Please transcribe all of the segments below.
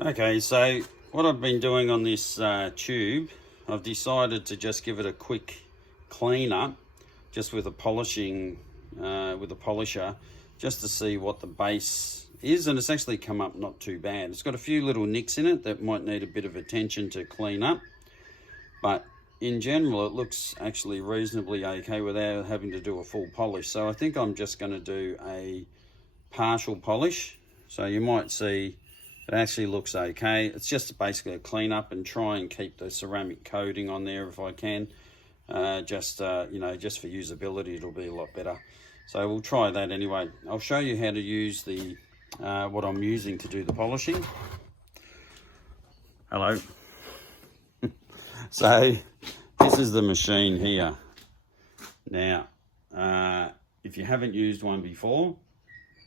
Okay, so what I've been doing on this tube, I've decided to just give it a quick clean up, just with a polishing, with a polisher, just to see what the base is, and it's actually come up not too bad. It's got a few little nicks in it that might need a bit of attention to clean up, but in general it looks actually reasonably okay without having to do a full polish. So I think I'm just going to do a partial polish. So you might see it actually looks okay. It's just basically a clean up and try and keep the ceramic coating on there if I can. You know, just for usability, it'll be a lot better. So we'll try that anyway. I'll show you how to use the what I'm using to do the polishing. Hello. So this is the machine here. Now, if you haven't used one before,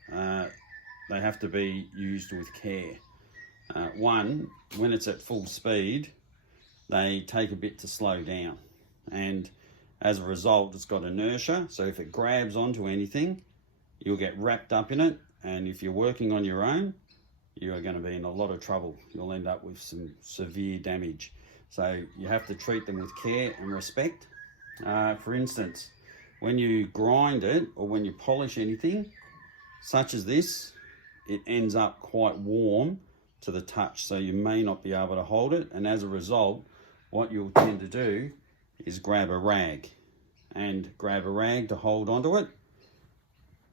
they have to be used with care. One, when it's at full speed, they take a bit to slow down, and as a result it's got inertia, so if it grabs onto anything you'll get wrapped up in it, and if you're working on your own you are going to be in a lot of trouble. You'll end up with some severe damage, so you have to treat them with care and respect. For instance, when you grind it or when you polish anything such as this, it ends up quite warm to the touch, so you may not be able to hold it, and as a result what you'll tend to do is grab a rag to hold onto it.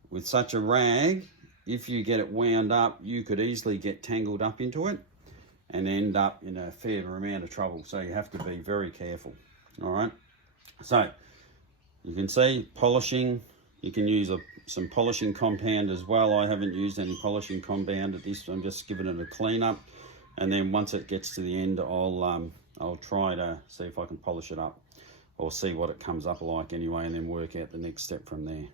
With such a rag, if you get it wound up, you could easily get tangled up into it and end up in a fair amount of trouble, so you have to be very careful. All right, so you can see polishing. You can use some polishing compound as well. I haven't used any polishing compound at this. I'm just giving it a clean up, and then once it gets to the end, I'll try to see if I can polish it up, or see what it comes up like anyway, and then work out the next step from there.